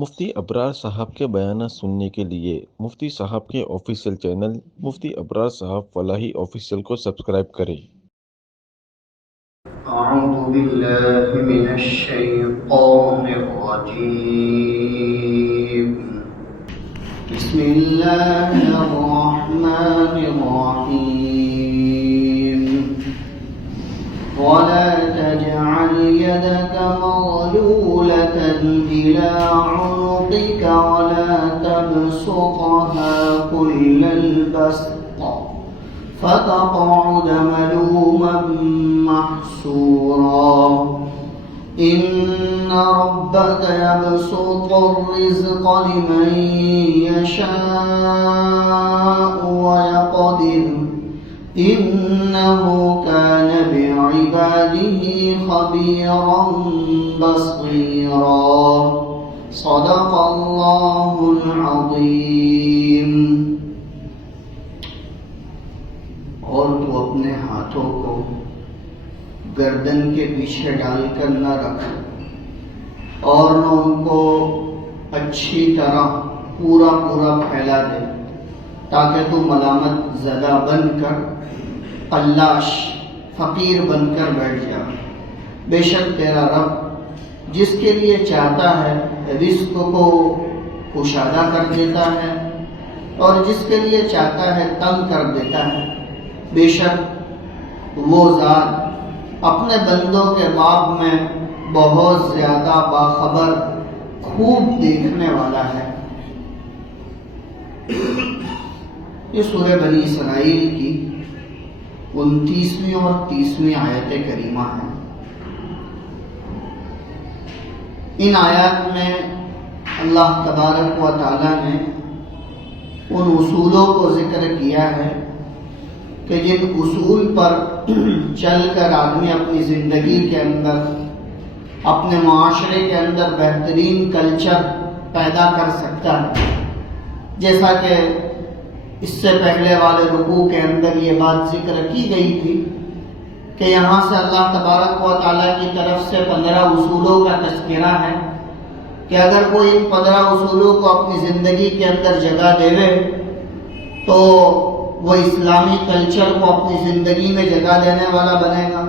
مفتی ابرار صاحب کے بیانات سننے کے لیے مفتی صاحب کے آفیشیل چینل مفتی ابرار صاحب فلاحی آفیشیل کو سبسکرائب کریں۔ اعوذ باللہ من الشیطان الرجیم بسم اللہ الرحمن الرحیم ولا تجعل يدك مغلولة إلى عنقك ولا تبسطها كل البسط فتقعد ملوما محسورا إن ربك يبسط الرزق لمن يشاء ويقدر إنه كان بعباده خبيرا بصيرا صدق الله العظيم۔ اور تو اپنے ہاتھوں کو گردن کے پیچھے ڈال کر نہ رکھ اور نہ ان کو اچھی طرح پورا پھیلا دے تاکہ تو ملامت زدہ بن کر قلاش فقیر بن کر بیٹھ جا۔ بے شک تیرا رب جس کے لیے چاہتا ہے رزق کو کشادہ کر دیتا ہے اور جس کے لیے چاہتا ہے تنگ کر دیتا ہے۔ بے شک وہ ذات اپنے بندوں کے باب میں بہت زیادہ باخبر خوب دیکھنے والا ہے۔ یہ سورہ بنی اسرائیل کی 29ویں اور 30ویں آیت کریمہ ہیں۔ ان آیات میں اللہ تبارک و تعالی نے ان اصولوں کو ذکر کیا ہے کہ جن اصول پر چل کر آدمی اپنی زندگی کے اندر اپنے معاشرے کے اندر بہترین کلچر پیدا کر سکتا ہے۔ جیسا کہ اس سے پہلے والے رکوع کے اندر یہ بات ذکر کی گئی تھی کہ یہاں سے اللہ تبارک و تعالیٰ کی طرف سے 15 اصولوں کا تذکرہ ہے کہ اگر کوئی ان 15 اصولوں کو اپنی زندگی کے اندر جگہ دے تو وہ اسلامی کلچر کو اپنی زندگی میں جگہ دینے والا بنے گا۔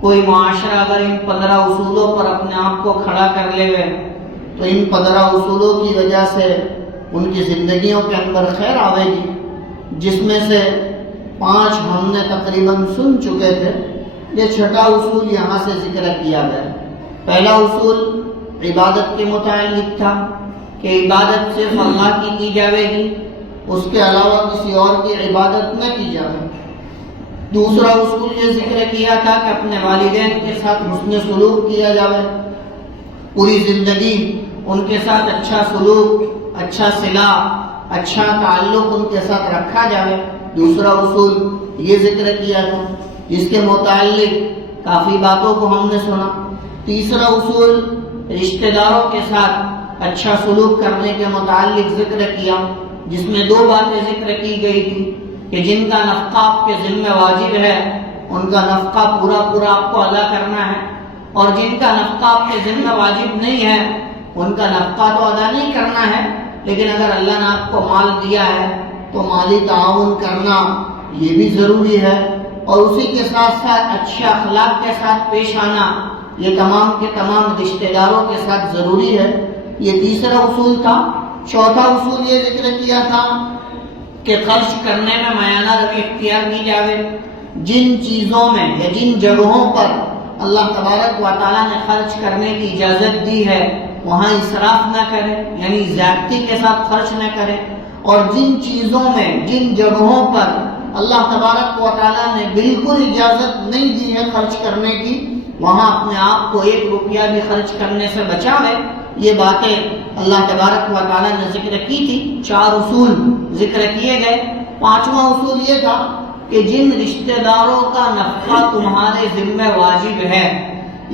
کوئی معاشرہ اگر ان 15 اصولوں پر اپنے آپ کو کھڑا کر لے تو ان 15 اصولوں کی وجہ سے ان کی زندگیوں کے اندر خیر آئے گی، جس میں سے 5 ہم نے تقریباً سن چکے تھے۔ یہ 6واں اصول یہاں سے ذکر کیا گیا۔ پہلا اصول عبادت کے متعلق تھا کہ عبادت صرف اللہ کی جاوے گی، اس کے علاوہ کسی اور کی عبادت نہ کی جائے۔ دوسرا اصول یہ ذکر کیا تھا کہ اپنے والدین کے ساتھ حسن سلوک کیا جائے، پوری زندگی ان کے ساتھ اچھا سلوک، اچھا صلہ، اچھا تعلق ان کے ساتھ رکھا جائے۔ دوسرا اصول یہ ذکر کیا تھا، جس کے متعلق کافی باتوں کو ہم نے سنا۔ تیسرا اصول رشتہ داروں کے ساتھ اچھا سلوک کرنے کے متعلق ذکر کیا، جس میں 2 باتیں ذکر کی گئی تھی کہ جن کا نفقہ آپ کے ذمہ واجب ہے ان کا نفقہ پورا آپ کو ادا کرنا ہے، اور جن کا نفقہ آپ کے ذمہ واجب نہیں ہے ان کا نفقہ تو ادا نہیں کرنا ہے، لیکن اگر اللہ نے آپ کو مال دیا ہے تو مالی تعاون کرنا یہ بھی ضروری ہے، اور اسی کے ساتھ ساتھ اچھے اخلاق کے ساتھ پیش آنا یہ تمام کے تمام رشتہ داروں کے ساتھ ضروری ہے۔ یہ تیسرا اصول تھا۔ چوتھا اصول یہ ذکر کیا تھا کہ خرچ کرنے میں میانہ روی اختیار کی جائے۔ جن چیزوں میں یا جن جگہوں پر اللہ تبارک و تعالیٰ نے خرچ کرنے کی اجازت دی ہے وہاں اسراف نہ کرے، یعنی زیادتی کے ساتھ خرچ نہ کرے، اور جن چیزوں میں جن جگہوں پر اللہ تبارک و تعالیٰ نے بالکل اجازت نہیں دی ہے خرچ کرنے کی وہاں اپنے آپ کو 1 روپیہ بھی خرچ کرنے سے بچاوے۔ یہ باتیں اللہ تبارک و تعالیٰ نے ذکر کی تھی۔ 4 اصول ذکر کیے گئے۔ 5واں اصول یہ تھا کہ جن رشتہ داروں کا نفقہ تمہارے ذمہ واجب ہے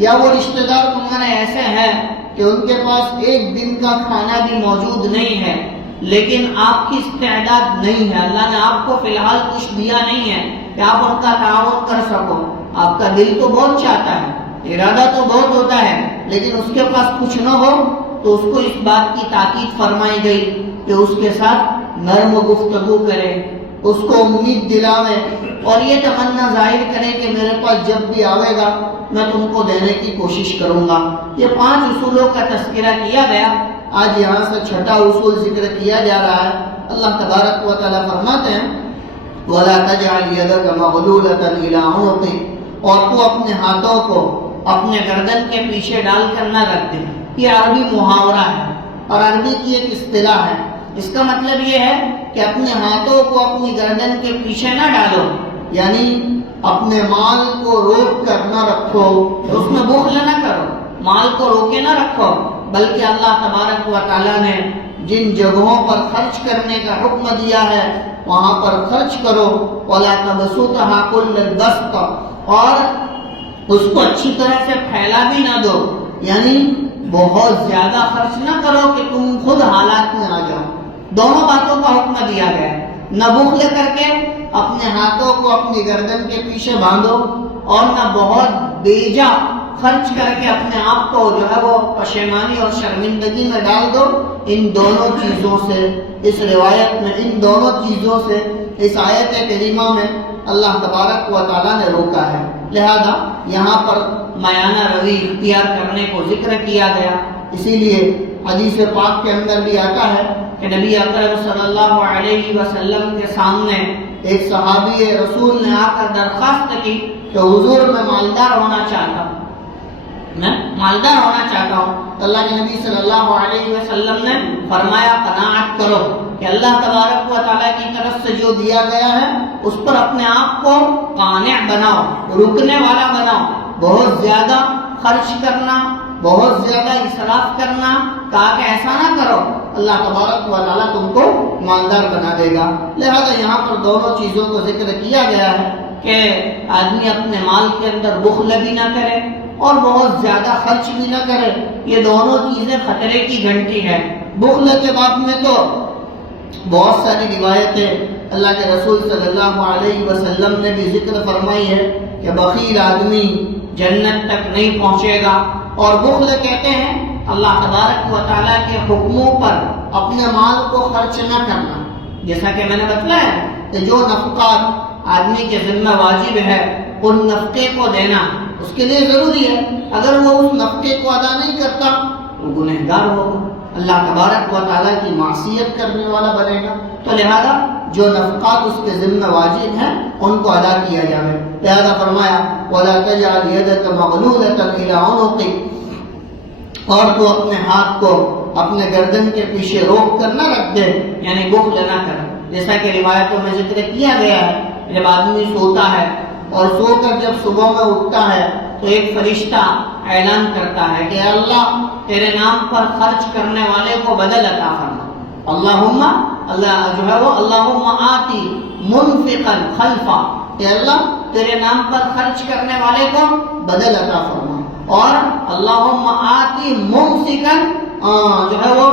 یا وہ رشتہ دار تمہارے ایسے ہیں کہ ان کے پاس 1 دن کا کھانا بھی موجود نہیں ہے، لیکن آپ کی استعداد نہیں ہے، اللہ نے آپ کو فی الحال کچھ دیا نہیں ہے کہ آپ ان کا تعاون کر سکو، آپ کا دل تو بہت چاہتا ہے، ارادہ تو بہت ہوتا ہے، لیکن اس کے پاس کچھ نہ ہو تو اس کو اس بات کی تاکید فرمائی گئی کہ اس کے ساتھ نرم گفتگو کرے، اس کو امید دلاوے اور یہ تمنا ظاہر کرے کہ میرے پاس جب بھی آئے گا میں تم کو دینے کی کوشش کروں گا۔ یہ 5 اصولوں کا تذکرہ کیا گیا۔ آج یہاں سے 6واں اصول ذکر کیا جا رہا ہے۔ اللہ تبارک و تعالیٰ فرماتے ہیں وَلَا تَجْعَلْ يَدَكَ مَغْلُولَةً إِلَىٰ عُنُقِكَ، اور تو اپنے ہاتھوں کو اپنے گردن کے پیچھے ڈال کر نہ رکھ دے۔ یہ عربی محاورہ ہے اور عربی کی ایک اصطلاح ہے۔ اس کا مطلب یہ ہے کہ اپنے ہاتھوں کو اپنی گردن کے پیچھے نہ ڈالو، یعنی اپنے مال کو روک کر نہ رکھو، اس میں بخل نہ کرو، مال کو روکے نہ رکھو، بلکہ اللہ تبارک و تعالیٰ نے جن جگہوں پر خرچ کرنے کا حکم دیا ہے وہاں پر خرچ کرو۔ وَلَا تَبْسُطْهَا كُلَّ الْبَسْطِ، اور اس کو اچھی طرح سے پھیلا بھی نہ دو، یعنی بہت زیادہ خرچ نہ کرو کہ تم خود حالات میں آ جاؤ۔ دونوں باتوں کا حکم دیا گیا ہے، نہ بخل کر کے اپنے ہاتھوں کو اپنی گردن کے پیچھے باندھو اور نہ بہت بیجا خرچ کر کے اپنے آپ کو جو ہے وہ پشیمانی اور شرمندگی میں ڈال دو۔ ان دونوں چیزوں سے، اس روایت میں ان دونوں چیزوں سے اس آیت کریمہ میں اللہ تبارک و تعالیٰ نے روکا ہے، لہذا یہاں پر میانہ روی اختیار کرنے کو ذکر کیا گیا۔ اسی لیے حدیث پاک کے اندر بھی آتا ہے کہ نبی اکرم صلی اللہ علیہ وسلم کے سامنے ایک صحابی رسول نے آ کر درخواست کی کہ حضور میں مالدار ہونا چاہتا ہوں، میں مالدار ہونا چاہتا ہوں۔ اللہ کے نبی صلی اللہ علیہ وسلم نے فرمایا قناعت کرو کہ اللہ تبارک و تعالیٰ کی طرف سے جو دیا گیا ہے اس پر اپنے آپ کو قانع بناؤ، رکنے والا بناؤ۔ بہت زیادہ خرچ کرنا، بہت زیادہ اسراف کرنا، کہا کہ ایسا نہ کرو، اللہ تبارک و تعالیٰ تم کو مالدار بنا دے گا۔ لہذا یہاں پر دونوں چیزوں کو ذکر کیا گیا ہے کہ آدمی اپنے مال کے اندر بخل بھی نہ کرے اور بہت زیادہ خرچ بھی نہ کرے۔ یہ دونوں چیزیں خطرے کی گھنٹی ہے۔ بخل کے باب میں تو بہت ساری روایتیں اللہ کے رسول صلی اللہ علیہ وسلم نے بھی ذکر فرمائی ہے کہ بخیل آدمی جنت تک نہیں پہنچے گا۔ اور بخل کہتے ہیں اللہ تبارک و تعالیٰ کے حکموں پر اپنے مال کو خرچ نہ کرنا، جیسا کہ میں نے بتلایا کہ جو نفقات آدمی کے ذمہ واجب ہے ان نفقے کو دینا اس کے لیے ضروری ہے۔ اگر وہ اس نفقے کو ادا نہیں کرتا وہ گنہگار ہوگا، اللہ تبارک و تعالیٰ کی معصیت کرنے والا بنے گا۔ تو لہذا جو نفقات اس کے ذمہ واجب ہیں ان کو ادا کیا جائے۔ لہذا فرمایا وَلَا تَجْعَلْ يَدَكَ مَغْلُولَةً إِلَىٰ عُنُقِكَ، اور تو اپنے ہاتھ کو اپنے گردن کے پیچھے روک کر نہ رکھ دے، یعنی بخل نہ کر۔ جیسا کہ روایتوں میں ذکر کیا گیا ہے، جب آدمی سوتا ہے اور سو کر جب صبح میں اٹھتا ہے تو ایک فرشتہ اعلان کرتا ہے کہ اللہ تیرے نام پر خرچ کرنے والے کو بدل عطا فرما، اللہم اللہ جو ہے وہ اللہم آتی منفقا خلفا، کہ اللہ تیرے نام پر خرچ کرنے والے کو بدل عطا فرما، اور اللہم آتی ممسکا جو ہے وہ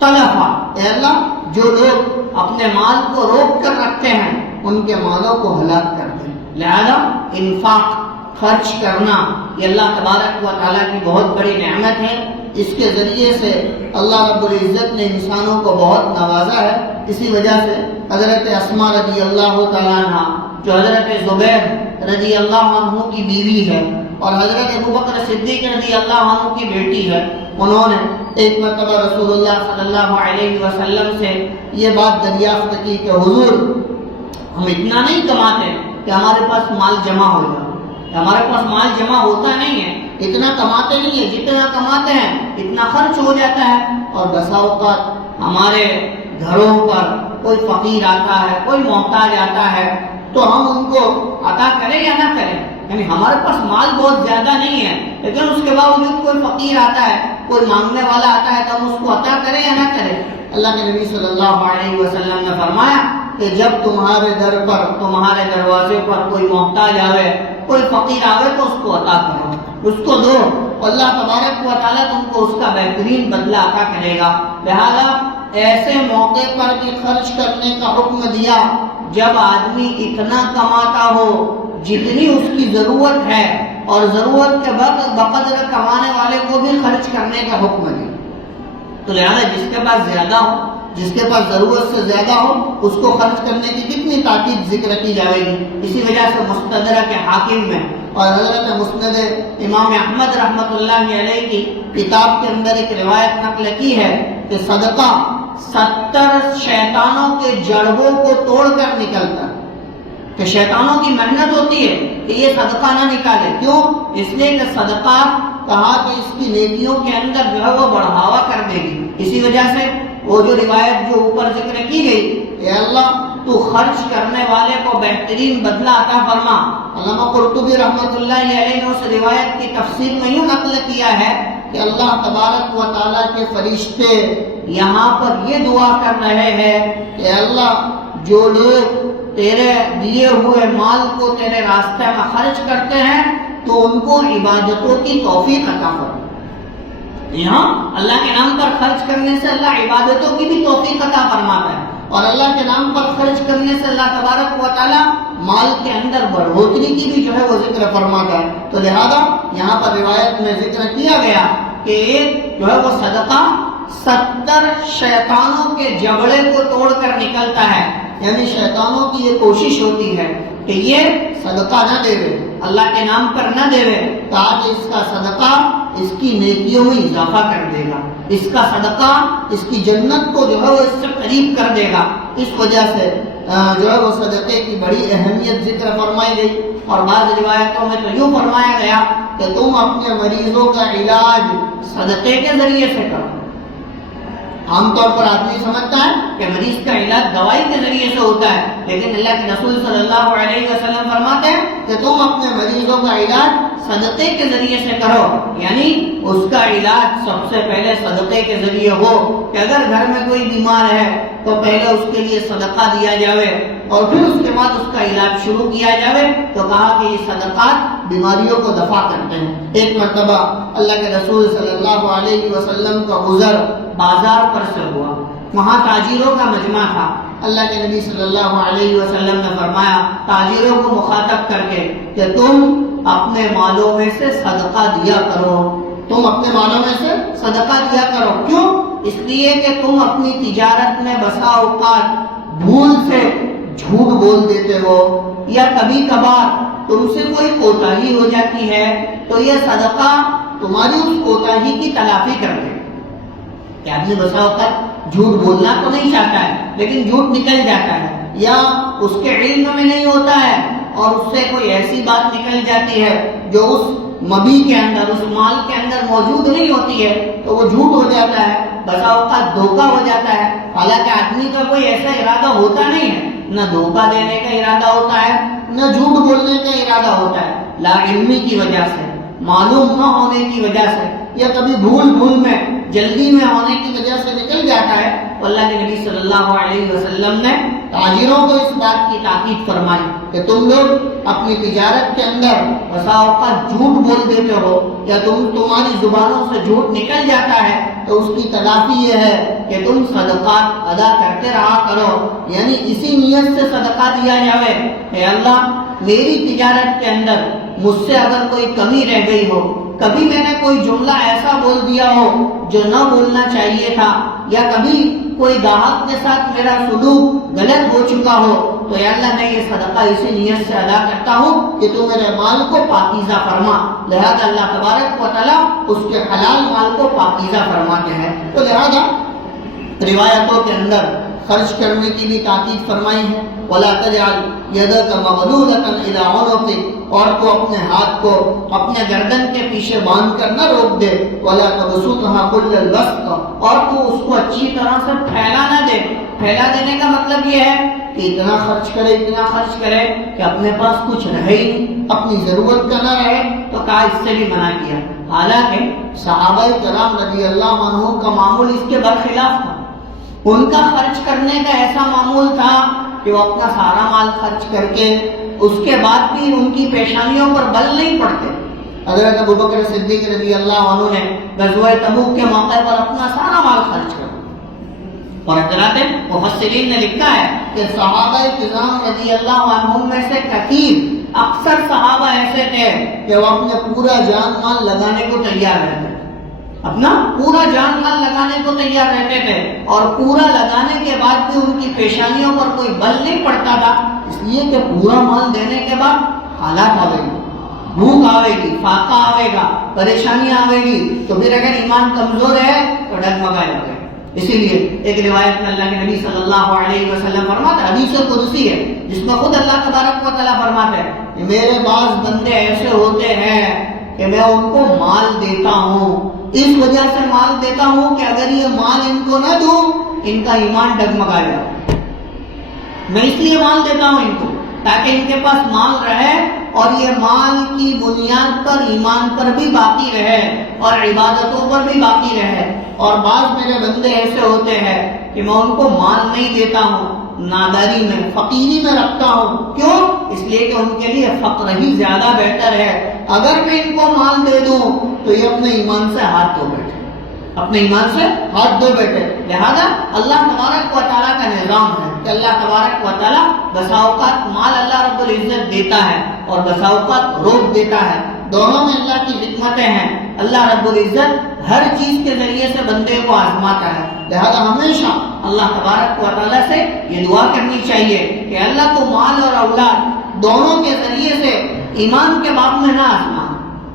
تلفا، اے اللہ جو لوگ اپنے مال کو روک کر رکھتے ہیں ان کے مالوں کو ہلاک کر دیں۔ لہذا انفاق خرچ کرنا یہ اللہ تبارک و تعالیٰ کی بہت بڑی نعمت ہے۔ اس کے ذریعے سے اللہ رب العزت نے انسانوں کو بہت نوازا ہے۔ اسی وجہ سے حضرت اسماء رضی اللہ تعالیٰ عنہ جو حضرت زبیر رضی اللہ عنہ کی بیوی ہے اور حضرت ابوبکر صدیق رضی اللہ عنہ کی بیٹی ہے، انہوں نے ایک مرتبہ رسول اللہ صلی اللہ علیہ وسلم سے یہ بات دریافت کی کہ حضور ہم اتنا نہیں کماتے کہ ہمارے پاس مال جمع ہو جائے، ہمارے پاس مال جمع ہوتا نہیں ہے، اتنا کماتے نہیں ہے، جتنا کماتے ہیں اتنا خرچ ہو جاتا ہے، اور بسا اوقات ہمارے گھروں پر کوئی فقیر آتا ہے، کوئی محتاج آتا ہے تو ہم ان کو عطا کریں یا نہ کریں، یعنی ہمارے پاس مال بہت زیادہ نہیں ہے لیکن اس کے باوجود کوئی فقیر آتا ہے، کوئی مانگنے والا آتا ہے تو ہم اس کو عطا کریں یا نہ کریں۔ اللہ کے نبی صلی اللہ علیہ وسلم نے فرمایا کہ جب تمہارے در پر، تمہارے دروازے پر کوئی محتاج آوے، کوئی فقیر آوے تو اس کو عطا کرو، اس کو دو، اللہ تبارک و تعالیٰ تم کو اس کا بہترین بدلہ عطا کرے گا۔ لہذا ایسے موقع پر بھی خرچ کرنے کا حکم دیا جب آدمی اتنا کماتا ہو جتنی اس کی ضرورت ہے، اور ضرورت کے بقدر کمانے والے کو بھی خرچ کرنے کا حکم دیا۔ تو لہٰذا جس کے پاس زیادہ ہو، جس کے پاس ضرورت سے زیادہ ہو، اس کو خرچ کرنے کی کتنی تاکید ذکر کی جائے گی۔ اسی وجہ سے مستدرک حاکم میں اور حضرت مسند امام احمد رحمۃ اللہ علیہ کی کتاب کے اندر ایک روایت نقل کی ہے کہ صدقہ 70 شیطانوں کے جڑوں کو توڑ کر نکلتا ہے، کہ شیطانوں کی محنت ہوتی ہے کہ یہ صدقہ نہ نکالے، کیوں؟ اس لیے کہ صدقہ کہا کہ اس کی نیکیوں کے اندر جو ہے وہ بڑھاوا کر دے گی۔ اسی وجہ سے وہ جو روایت جو اوپر ذکر کی گئی، اے اللہ تو خرچ کرنے والے کو بہترین بدلہ عطا فرما۔ علامہ قرطبی رحمۃ اللہ علیہ نے اس روایت کی تفسیر میں یوں نقل کیا ہے کہ اللہ تبارک و تعالیٰ کے فرشتے یہاں پر یہ دعا کر رہے ہیں کہ اللہ جو لوگ تیرے دیے ہوئے مال کو تیرے راستے میں خرچ کرتے ہیں تو ان کو عبادتوں کی توفیق عطا فرما۔ یہاں اللہ کے نام پر خرچ کرنے سے اللہ عبادتوں کی بھی توفیق عطا فرماتا ہے، اور اللہ کے نام پر خرچ کرنے سے اللہ تبارک و تعالیٰ مال کے اندر بڑھوتری کی بھی جو ہے وہ ذکر فرماتا ہے۔ تو لہذا یہاں پر روایت میں ذکر کیا گیا کہ ایک جو ہے وہ صدقہ 70 شیطانوں کے جبڑے کو توڑ کر نکلتا ہے، یعنی شیطانوں کی یہ کوشش ہوتی ہے کہ یہ صدقہ نہ دے، اللہ کے نام پر نہ دے، تاکہ اس کا صدقہ اس کی نیکیوں میں اضافہ کر دے گا، اس کا صدقہ اس کی جنت کو جو ہے وہ اس سے قریب کر دے گا۔ اس وجہ سے جو ہے وہ صدقے کی بڑی اہمیت ذکر فرمائی گئی، اور بعض روایتوں میں تو یوں فرمایا گیا کہ تم اپنے مریضوں کا علاج صدقے کے ذریعے سے کرو۔ عام طور پر آدمی سمجھتا ہے کہ مریض کا علاج دوائی کے ذریعے سے ہوتا ہے، لیکن اللہ کے رسول صلی اللہ علیہ وسلم فرماتے ہیں کہ تم اپنے مریضوں کا علاج صدقے کے ذریعے سے کرو، یعنی اس کا علاج سب سے پہلے صدقے کے ذریعے ہو، کہ اگر گھر میں کوئی بیمار ہے تو پہلے اس کے لیے صدقہ دیا جاوے اور پھر اس کے بعد اس کا علاج شروع کیا جاوے۔ تو کہا کہ یہ صدقات بیماریوں کو دفع کرتے ہیں۔ ایک مرتبہ اللہ کے رسول صلی اللہ علیہ وسلم کا گزر بازار پر سے ہوا، وہاں تاجروں کا مجمع تھا۔ اللہ کے نبی صلی اللہ علیہ وسلم نے فرمایا تاجروں کو مخاطب کر کے کہ تم اپنے مالوں میں سے صدقہ دیا کرو، تم اپنے مالوں میں سے صدقہ دیا کرو۔ کیوں؟ اس لیے کہ تم اپنی تجارت میں بسا اوقات بھول سے جھوٹ بول دیتے ہو، یا کبھی کبھار تم سے کوئی کوتاہی ہو جاتی ہے تو یہ صدقہ تمہاری اس کوتاہی کی تلافی کر دے۔ کہ آدمی بسا اوقات جھوٹ بولنا تو نہیں چاہتا ہے لیکن جھوٹ نکل جاتا ہے، یا اس کے علم میں نہیں ہوتا ہے اور اس سے کوئی ایسی بات نکل جاتی ہے جو اس مبی کے اندر، اس مال کے اندر موجود نہیں ہوتی ہے، تو وہ جھوٹ ہو جاتا ہے، بسا اوقات دھوکہ ہو جاتا ہے۔ حالانکہ آدمی کا کوئی ایسا ارادہ ہوتا نہیں ہے، نہ دھوکہ دینے کا ارادہ ہوتا ہے نہ جھوٹ بولنے کا ارادہ ہوتا ہے، لا علمی کی وجہ سے، معلوم نہ ہونے کی وجہ سے، یا کبھی بھول میں جلدی میں ہونے کی وجہ سے نکل جاتا ہے۔ تو اللہ کے نبی صلی اللہ علیہ وسلم نے تاجروں کو اس بات کی تاکید فرمائی کہ تم لوگ اپنی تجارت کے اندر بسا اوقات جھوٹ بول دیتے ہو، یا تمہاری زبانوں سے جھوٹ نکل جاتا ہے، تو اس کی تلافی یہ ہے کہ تم صدقات ادا کرتے رہا کرو، یعنی اسی نیت سے صدقہ دیا جاوے کہ اللہ میری تجارت کے اندر مجھ سے اگر کوئی کمی رہ گئی ہو، کبھی میں نے کوئی جملہ ایسا بول دیا ہو جو نہ بولنا چاہیے تھا، یا کبھی کوئی گاہک کے ساتھ میرا سلوک غلط ہو چکا ہو، تو یا اللہ میں یہ صدقہ اسی نیت سے ادا کرتا ہوں کہ تو میرے مال کو پاکیزہ فرما۔ لہذا اللہ تبارک و تعالیٰ اس کے حلال مال کو پاکیزہ فرماتے ہیں۔ تو لہذا روایتوں کے اندر خرچ کرنے کی بھی تاکید فرمائی ہے، وَلَا تَجْعَلْ يَدَكَ مَغْلُولَةً إِلَىٰ عُنُقِكَ، اور تو اپنے ہاتھ کو اپنے گردن کے پیچھے باندھ کر نہ روک دے، وَلَا تَبْسُطْهَا كُلَّ الْبَسْطِ، اور تو اس کو اچھی طرح سے پھیلا نہ دے۔ پھیلا دینے کا مطلب یہ ہے کہ اتنا خرچ کرے کہ اپنے پاس کچھ رہے ہی نہیں، اپنی ضرورت کا نہ رہے، تو کہا اس سے بھی منع کیا۔ حالانکہ صحابہ کرام رضی اللہ عنہ کا معمول اس کے برخلاف تھا، ان کا خرچ کرنے کا ایسا معمول تھا کہ وہ اپنا سارا مال خرچ کر کے اس کے بعد بھی ان کی پیشانیوں پر بل نہیں پڑتے۔ حضرت ابوبکر صدیق رضی اللہ عنہ نے غزوہ تبوک کے موقع پر اپنا سارا مال خرچ کر، اور حضرات مفسرین نے لکھا ہے کہ صحابہ کرام رضی اللہ عنہم میں سے کثیر اکثر صحابہ ایسے تھے کہ وہ اپنے پورا جان مال لگانے کو تیار رہتے، اپنا پورا جان مال لگانے کو تیار رہتے تھے، اور پورا لگانے کے بعد بھی ان کی پیشانیوں پر کوئی بل نہیں پڑتا تھا، اس لیے کہ پورا مال دینے کے بعد حالات آئے گی، بھوک آئے گی، فاقہ آئے گا، پریشانیاں آئے گی، تو پھر اگر ایمان کمزور ہے تو ڈگمگائے جائے گا۔ اسی لیے ایک روایت میں اللہ کے نبی صلی اللہ علیہ وسلم فرماتے ہیں، حدیث قدسی ہے جس میں خود اللہ تبارک و تعالیٰ فرماتے ہیں کہ میرے بعض بندے ایسے ہوتے ہیں کہ میں ان کو مال دیتا ہوں، اس وجہ سے مال دیتا ہوں کہ اگر یہ مال ان کو نہ دوں ان کا ایمان ڈگمگا جائے، میں اس لیے مال دیتا ہوں ان کو تاکہ ان کے پاس مال رہے اور یہ مال کی بنیاد پر ایمان پر بھی باقی رہے اور عبادتوں پر بھی باقی رہے۔ اور بعض میرے بندے ایسے ہوتے ہیں کہ میں ان کو مال نہیں دیتا ہوں، ناداری میں، فقیری میں رکھتا ہوں، کیوں؟ اس لیے کہ ان کے لیے فقر ہی زیادہ بہتر ہے، اگر میں ان کو مال دے دوں تو یہ اپنے ایمان سے ہاتھ دھو بیٹھے، اپنے ایمان سے ہاتھ دھو بیٹھے۔ لہذا اللہ تبارک و تعالیٰ کا نظام ہے کہ اللہ تبارک و تعالیٰ بسا اوقات مال اللہ رب العزت دیتا ہے اور بسا اوقات روک دیتا ہے، دونوں میں اللہ کی حکمتیں ہیں۔ اللہ رب العزت ہر چیز کے ذریعے سے بندے کو آزماتا ہے، لہذا ہمیشہ اللہ تبارک و تعالیٰ سے یہ دعا کرنی چاہیے کہ اللہ کو مال اور اولاد دونوں کے ذریعے سے ایمان کے باب میں نہ آزما،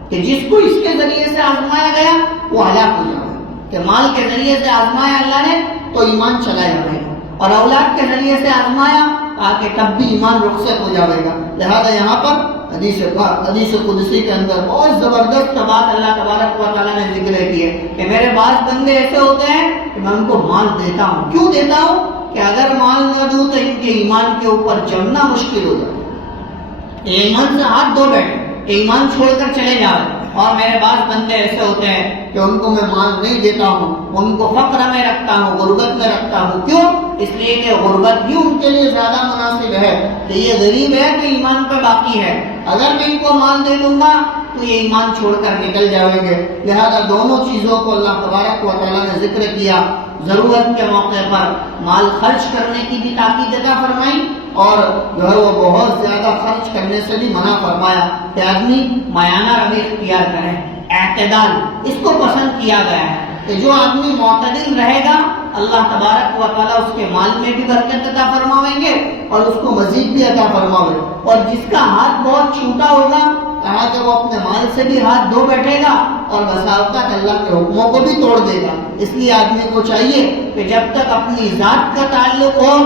کہ جس کو اس کے ذریعے سے آزمایا گیا وہ ہلاک ہو جائے، کہ مال کے ذریعے سے آزمایا اللہ نے تو ایمان چلا جائے گا، اور اولاد کے ذریعے سے آزمایا تاکہ تب بھی ایمان رخصت ہو جائے گا۔ لہذا یہاں پر حدیث قدسی کے اندر بہت زبردست بات اللہ تبارک و تعالیٰ نے ذکر کی ہے کہ میرے بعض بندے ایسے ہوتے ہیں کہ میں ان کو مال دیتا ہوں، کیوں دیتا ہوں؟ کہ اگر مال نہ دوں تو ان کے ایمان کے اوپر جمنا مشکل ہو جائے، ایمان سے ہاتھ دھو بیٹھے، ایمان چھوڑ کر چلے جائے۔ اور میرے بعض بندے ایسے ہوتے ہیں کہ ان کو میں مال نہیں دیتا ہوں، ان کو فقر میں رکھتا ہوں، غربت میں رکھتا ہوں، کیوں؟ اس لیے کہ غربت ہی ان کے لیے زیادہ مناسب ہے کہ یہ غریب ہے کہ ایمان پہ باقی ہے، اگر میں ان کو مال دے دوں گا تو یہ ایمان چھوڑ کر نکل جائیں گے۔ لہذا دونوں چیزوں کو اللہ تبارک و تعالیٰ نے ذکر کیا، ضرورت کے موقع پر مال خرچ کرنے کی بھی تاکید عطا فرمائی، اور جو ہے وہ بہت زیادہ خرچ کرنے سے بھی منع فرمایا کہ آدمی مایانہ روی اختیار کرے، اعتدال اس کو پسند کیا گیا ہے کہ جو آدمی معتدل رہے گا اللہ تبارک و تعالیٰ اس کے مال میں بھی برکت عطا فرمائیں گے اور اس کو مزید بھی عطا فرمائیں گے، اور جس کا ہاتھ بہت چھوٹا ہوگا کہا کہ وہ اپنے مال سے بھی ہاتھ دھو بیٹھے گا اور بسا اوقات اللہ کے حکموں کو بھی توڑ دے گا۔ اس لیے آدمی کو چاہیے کہ جب تک اپنی ذات کا تعلق ہو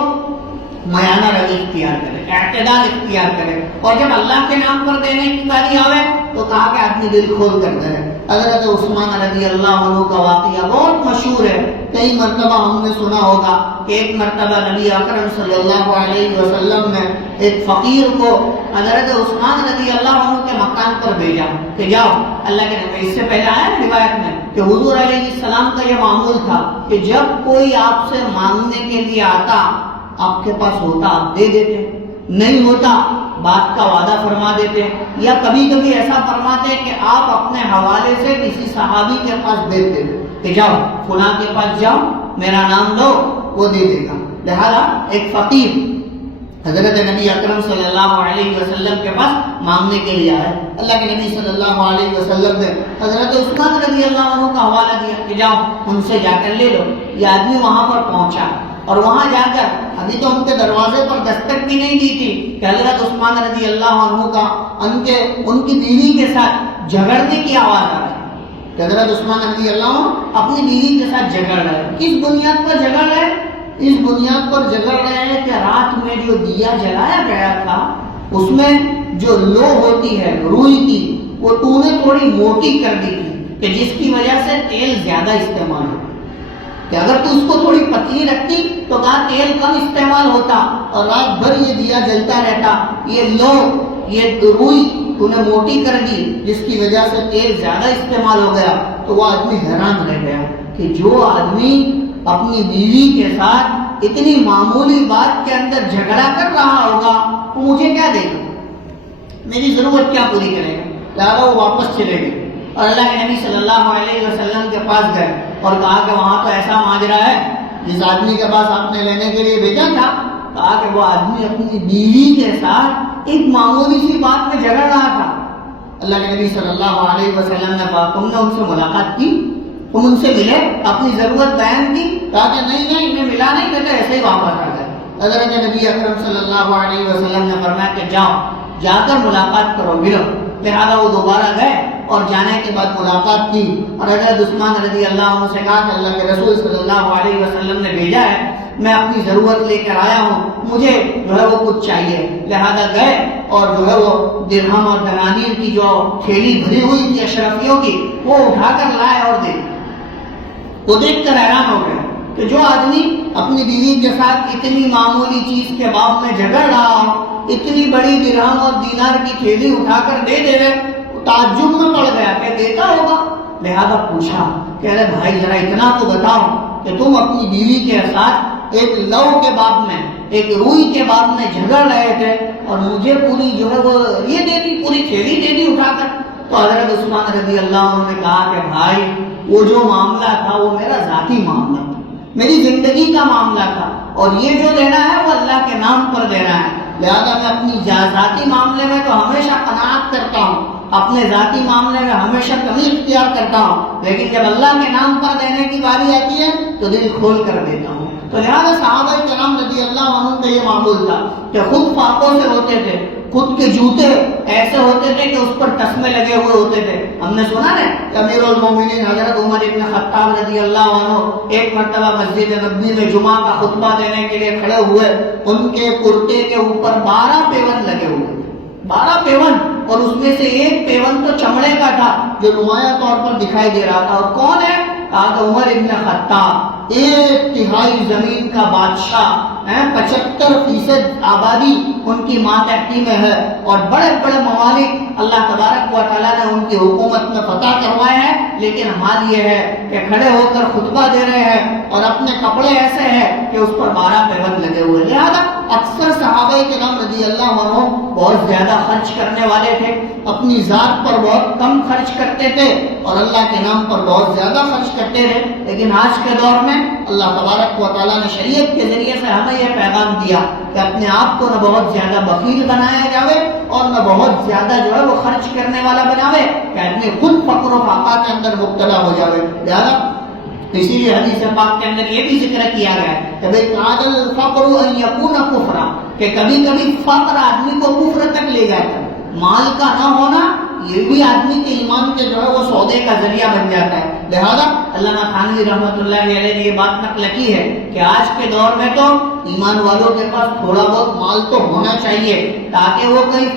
میانہ روی اختیار کرے، اعتدال اختیار کرے، اور جب اللہ کے نام پر دینے کی باری آوے تو کہا کہ آدمی دل کھول کر دے۔ حضرت عثمان رضی اللہ عنہ کا واقعہ بہت مشہور ہے، کئی مرتبہ ہم نے سنا ہوگا کہ ایک مرتبہ نبی اکرم صلی اللہ علیہ وسلم نے ایک فقیر کو حضرت عثمان رضی اللہ عنہ کے مکان پر بھیجا کہ جاؤ اللہ کے نبی، اس سے پہلے آیا روایت میں کہ حضور علیہ السلام کا یہ معمول تھا کہ جب کوئی آپ سے مانگنے کے لیے آتا آپ کے پاس ہوتا آپ دے دیتے، نہیں ہوتا بات کا وعدہ فرما دیتے، یا کبھی کبھی ایسا فرماتے کہ آپ اپنے حوالے سے کسی صحابی کے پاس بھیج دیتے کہ جاؤ فلاں کے پاس جاؤ میرا نام لو وہ دے دے گا۔ لہذا ایک فقیر حضرت نبی اکرم صلی اللہ علیہ وسلم کے پاس مانگنے کے لیے آئے، اللہ کے نبی صلی اللہ علیہ وسلم نے حضرت عثمان رضی اللہ عنہ کا حوالہ دیا کہ جاؤ ان سے جا کر لے لو۔ یہ آدمی وہاں پر پہنچا اور وہاں جا کر ابھی تو ان کے دروازے پر دستک بھی نہیں دی تھی کہ حضرت عثمان رضی اللہ عنہ کا ان کی بیوی کے ساتھ جھگڑنے کی آواز آ رہی کہ حضرت عثمان رضی اللہ عنہ اپنی بیوی کے ساتھ جھگڑ رہے۔ کس بنیاد پر جھگڑ رہے؟ اس بنیاد پر جھگڑ رہے ہیں کہ رات میں جو دیا جلایا گیا تھا اس میں جو لو ہوتی ہے روئی کی وہ تو نے تھوڑی موٹی کر دی تھی کہ جس کی وجہ سے تیل زیادہ استعمال ہو، کہ اگر تو اس کو تھوڑی پتلی رکھتی تو کہا تیل کم استعمال ہوتا اور رات بھر یہ دیا جلتا رہتا، یہ لو یہ روئی تو نے موٹی کر دی جس کی وجہ سے تیل زیادہ استعمال ہو گیا۔ تو وہ آدمی حیران رہ گیا کہ جو آدمی اپنی بیوی کے ساتھ اتنی معمولی بات کے اندر جھگڑا کر رہا ہوگا تو مجھے کیا دے گا، میری ضرورت کیا پوری کرے گا؟ لہٰذا وہ واپس چلے گئے اور اللہ کے نبی صلی اللہ علیہ وسلم کے پاس گئے اور کہا کہ وہاں تو ایسا ماجرا ہے جس آدمی کے پاس آپ نے لینے کے لیے بھیجا تھا، کہا کہ وہ آدمی اپنی بیوی کے ساتھ ایک معمولی سی بات میں جھگڑ رہا تھا۔ اللہ کے نبی صلی اللہ علیہ وسلم نے کہا تم نے ان سے ملاقات کی؟ تم ان سے ملے، اپنی ضرورت بیان کی، کہا کہ نہیں میں ملا نہیں، کہتے ایسے ہی واپس آ گئے۔ حضرت نبی اکرم صلی اللہ علیہ وسلم نے فرمایا کہ جاؤ، جا کر ملاقات کرو، ملو۔ لہٰذا وہ دوبارہ گئے اور جانے کے بعد ملاقات کی، اور حضرت عثمان رضی اللہ عنہ سے کہا کہ اللہ کے رسول صلی اللہ علیہ وسلم نے بھیجا ہے، میں اپنی ضرورت لے کر آیا ہوں، مجھے جو ہے وہ کچھ چاہیے۔ لہذا گئے اور جو ہے وہ درہم اور دنانیر کی جو تھیلی بھری ہوئی تھی اشرفیوں کی، وہ اٹھا کر لائے اور دے۔ وہ دیکھ کر حیران ہو گئے کہ جو آدمی اپنی بیوی کے ساتھ اتنی معمولی چیز کے باب میں جھگڑ رہا ہو، اتنی بڑی درہم اور دینار کی تھیلی اٹھا کر دے دے رہے، تعجب میں پڑ گیا کہ دیتا ہوگا۔ لہذا پوچھا کہ ارے بھائی ذرا اتنا تو بتاؤ کہ تم اپنی بیوی کے ساتھ ایک لو کے باب میں، ایک روئی کے باب میں جھگڑ رہے تھے اور مجھے پوری جو ہے وہ یہ دے دی، پوری تھیلی دے دی اٹھا کر۔ تو حضرت عثمان رضی اللہ عنہ نے کہا کہ بھائی وہ جو معاملہ تھا وہ میرا ذاتی معاملہ تھا، میری زندگی کا معاملہ تھا، اور یہ جو دینا ہے وہ اللہ کے نام پر دینا ہے۔ لہذا میں اپنی ذاتی معاملے میں تو ہمیشہ قناعت کرتا ہوں، اپنے ذاتی معاملے میں ہمیشہ کمی اختیار کرتا ہوں، لیکن جب اللہ کے نام پر دینے کی باری آتی ہے تو دل کھول کر دیتا ہوں۔ تو لہذا صحابہ کرام رضی اللہ عنہ کا یہ معمول تھا کہ خود فاقوں سے ہوتے تھے، خود کے جوتے ایسے ہوتے تھے کہ اس پر تسمے لگے ہوئے ہوتے تھے۔ ہم نے سنا نا کہ امیر المومنین حضرت عمر ابن خطاب رضی اللہ عنہ ایک مرتبہ مسجد نبوی میں جمعہ کا خطبہ دینے کے لیے کھڑے ہوئے، ان کے کرتے کے اوپر 12 پیون لگے ہوئے، 12 پیون، اور اس میں سے ایک پیون تو چمڑے کا تھا جو نمایاں طور پر دکھائی دے رہا تھا۔ اور کون ہے؟ عمر ابن خطاب، 1/3 زمین کا بادشاہ، 75% آبادی ان کی ماتحتی میں ہے، اور بڑے بڑے ممالک اللہ تبارک و تعالیٰ نے ان کی حکومت میں فتح کروائے ہیں، لیکن حال یہ ہے کہ کھڑے ہو کر خطبہ دے رہے ہیں اور اپنے کپڑے ایسے ہیں کہ اس پر 12 پیون لگے ہوئے۔ لہذا اکثر صحابہ کرام رضی اللہ عنہ بہت زیادہ خرچ کرنے والے تھے، اپنی ذات پر بہت کم خرچ کرتے تھے اور اللہ کے نام پر بہت زیادہ خرچ کرتے رہے۔ لیکن آج کے دور میں اللہ تبارک و تعالیٰ نے شریعت کے ذریعے سے ہمیں یہ پیغام دیا کہ اپنے آپ کو نہ بہت زیادہ بخیل بنایا جاوے اور نہ بہت زیادہ جو ہے وہ خرچ کرنے والا بناوے کہ آدمی خود فقر و فاقہ کے اندر مبتلا ہو جاوے۔ لہذا اسی لیے حدیث پاک کے اندر یہ بھی ذکر کیا گیا ہے کہ بھئی کاد الفقر ان یکون کفرا، کہ کبھی کبھی فقر آدمی کو کفر تک لے جاتا ہے۔ مال کا نہ ہونا یہ بھی آدمی کے ایمان کے جو ہے وہ سودے کا ذریعہ بن جاتا ہے۔ لہذا علامہ تھانوی رحمۃ اللہ علیہ نے یہ بات نقل کی ہے کہ آج کے دور میں تو ایمان والوں کے پاس تھوڑا بہت مال تو ہونا چاہیے تاکہ وہ کہیں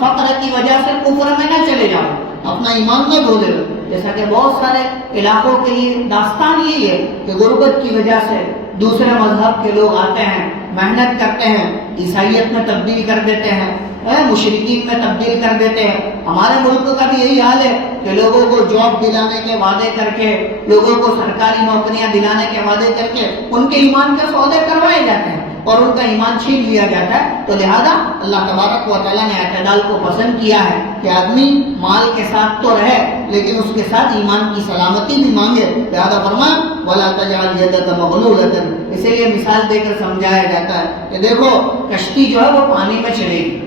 فقر کی وجہ سے کفر میں نہ چلے جائیں، اپنا ایمان نہ دھو دے۔ جیسا کہ بہت سارے علاقوں کی داستان یہی ہے کہ غربت کی وجہ سے دوسرے مذہب کے لوگ آتے ہیں، محنت کرتے ہیں، عیسائیت میں تبدیل کر دیتے ہیں، مشرکین میں تبدیل کر دیتے ہیں۔ ہمارے ملک کا بھی یہی حال ہے کہ لوگوں کو جاب دلانے کے وعدے کر کے، لوگوں کو سرکاری نوکریاں دلانے کے وعدے کر کے ان کے ایمان کے سودے کروائے جاتے ہیں اور ان کا ایمان چھین لیا جاتا ہے۔ تو لہذا اللہ تبارک و تعالیٰ نے اعتدال کو پسند کیا ہے کہ آدمی مال کے ساتھ تو رہے لیکن اس کے ساتھ ایمان کی سلامتی بھی مانگے۔ لہذا فرمایا وَلَا تَجْعَلْ يَدَكَ مَغْلُولَةً، اسی لیے مثال دے کر سمجھایا جاتا ہے کہ دیکھو کشتی جو ہے وہ پانی میں چلے گی،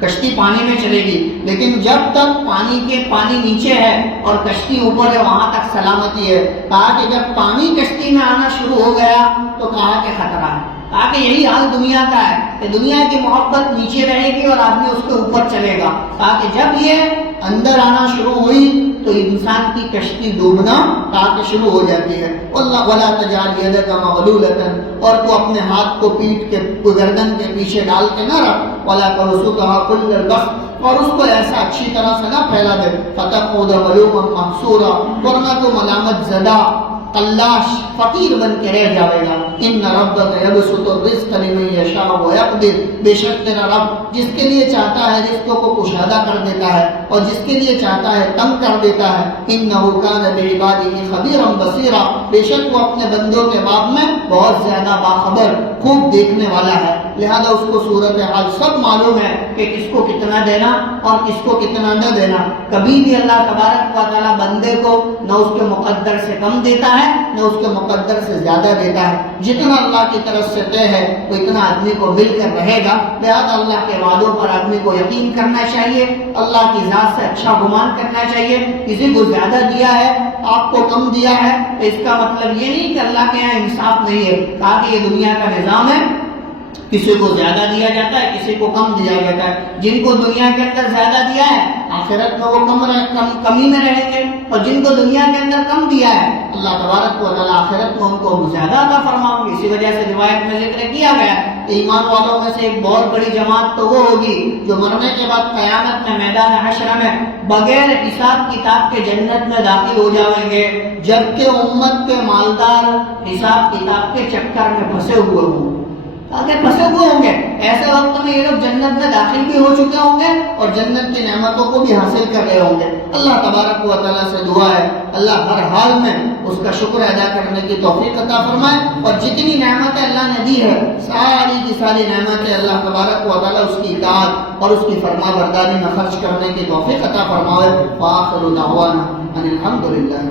کشتی پانی میں چلے گی، لیکن جب تک پانی نیچے ہے اور کشتی اوپر ہے وہاں تک سلامتی ہے۔ کہا کہ جب پانی کشتی میں آنا شروع ہو گیا تو کہا کہ خطرہ ہے۔ کہا کہ یہی حال دنیا کا ہے کہ دنیا کی محبت نیچے رہے گی اور آدمی اس کے اوپر چلے گا۔ کہا کہ جب یہ اندر آنا شروع ہوئی تو انسان کی کشتی ڈوبنا کہا کہ شروع ہو جاتی ہے۔ وَلَا تَجْعَلْ يَدَكَ مَغْلُولَةً، اور تو اپنے ہاتھ کو پیٹھ کے گردن کے پیچھے ڈال کے نہ رکھ، وَلَا تَبْسُطْهَا كُلَّ الْبَسْطِ، اور اس کو ایسا اچھی طرح سے نہ پھیلا دے، فَتَقْعُدَ مَلُومًا مَحْسُورًا، ورنہ تو ملامت زدہ قلاش فقیر بن کے رہ جاوے گا۔ ان ربک یبسط الرزق لمن یشاء ویقدر، بے شک تیرا رب جس کے لیے چاہتا ہے رزقوں کو کشادہ کر دیتا ہے اور جس کے لیے چاہتا ہے تنگ کر دیتا ہے۔ انہ کان بعبادہ خبیرا بصیرا، بے شک وہ اپنے بندوں کے باب میں بہت زیادہ باخبر، خوب دیکھنے والا ہے۔ لہذا اس کو صورتحال سب معلوم ہے کہ کس کو کتنا دینا اور کس کو کتنا نہ دینا۔ کبھی بھی اللہ تبارک و تعالیٰ بندے کو نہ اس کے مقدر سے کم دیتا ہے نہ اس کے مقدر سے زیادہ دیتا ہے. جتنا اللہ کی طرف سے طے ہے وہ اتنا آدمی کو مل کر رہے گا. لہٰذا اللہ کے وعدوں پر آدمی کو یقین کرنا چاہیے, اللہ کی ذات سے اچھا گمان کرنا چاہیے. کسی کو زیادہ دیا ہے, آپ کو کم دیا ہے, تو اس کا مطلب یہ نہیں کہ اللہ کے یہاں انصاف نہیں ہے. کہا کہ یہ دنیا کا نظام ہے, کسی کو زیادہ دیا جاتا ہے, کسی کو کم دیا جاتا ہے. جن کو دنیا کے اندر زیادہ دیا ہے آخرت میں وہ کمی میں رہیں گے, اور جن کو دنیا کے اندر کم دیا ہے اللہ تبارک و تعالیٰ آخرت میں ان کو زیادہ عطا فرمائیں گے. اسی وجہ سے روایت میں ذکر کیا گیا کہ ایمان والوں میں سے ایک بہت بڑی جماعت تو وہ ہوگی جو مرنے کے بعد قیامت میں میدان حشر میں بغیر حساب کتاب کے جنت میں داخل ہو جائیں گے, جبکہ امت کے مالدار حساب کتاب کے چکر میں پھنسے ہوئے ہوں گے. آگے پھنسے ہوئے ہوں گے. ایسے وقت میں یہ لوگ جنت میں داخل بھی ہو چکے ہوں گے اور جنت کی نعمتوں کو بھی حاصل کر رہے ہوں گے. اللہ تبارک و تعالیٰ سے دعا ہے اللہ ہر حال میں اس کا شکر ادا کرنے کی توفیق عطا فرمائے, اور جتنی نعمتیں اللہ نے دی ہے ساری کی ساری نعمتیں اللہ تبارک و تعالیٰ اس کی اطاعت اور اس کی فرما برداری میں خرچ کرنے کی توفیق عطا فرمائے. وآخر دعوانا ان الحمد للہ.